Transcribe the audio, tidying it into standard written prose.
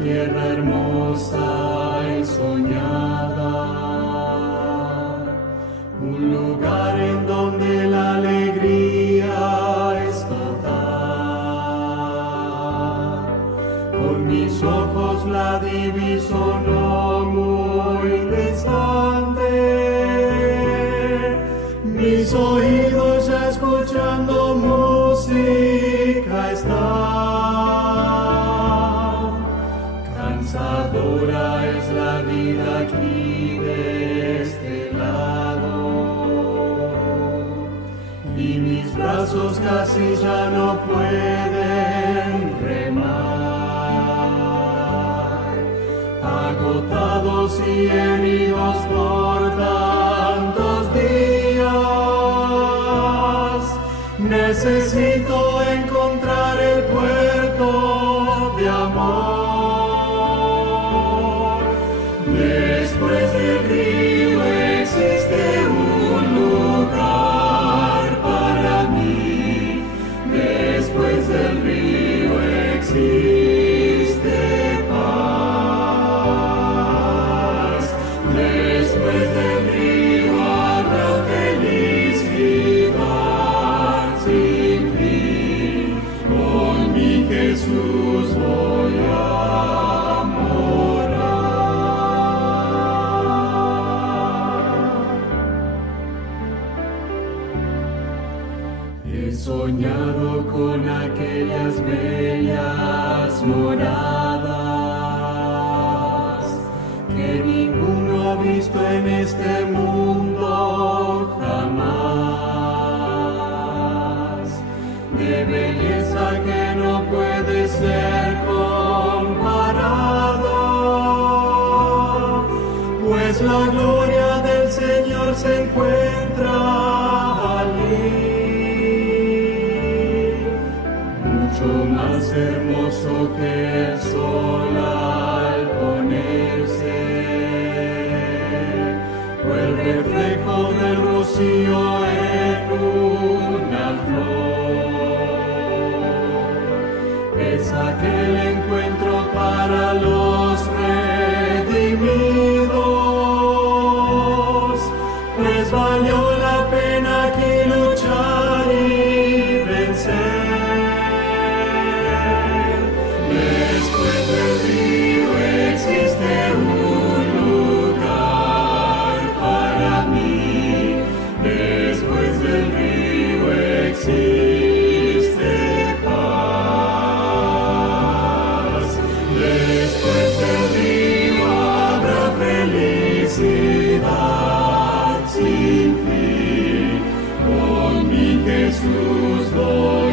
tierra hermosa y soñada, un lugar en donde la alegría es total. Con mis ojos la diviso no muy distante, mis oídos ya escuchando música están. Cansadora es la vida aquí de este lado, y mis brazos casi ya no pueden remar. Agotados y heridos por tantos días, necesito encontrar el puerto de amor. Después del río existe un lugar para mí. Después del río existe paz. Después del río habrá felicidad sin fin. Con mi Jesús voy a morar. He soñado con aquellas bellas moradas que ninguno ha visto en este mundo jamás, de belleza que no puede ser comparada, pues la gloria del Señor se encuentra allí. Mucho más hermoso que el sol al ponerse, o el reflejo del rocío en una flor, es aquel encuentro para los redimidos, pues valió la pena aquí luchar y vencer. Después del río existe un lugar para mí. Después del río existe paz. Después del río habrá felicidad sin fin. Con mi Jesús voy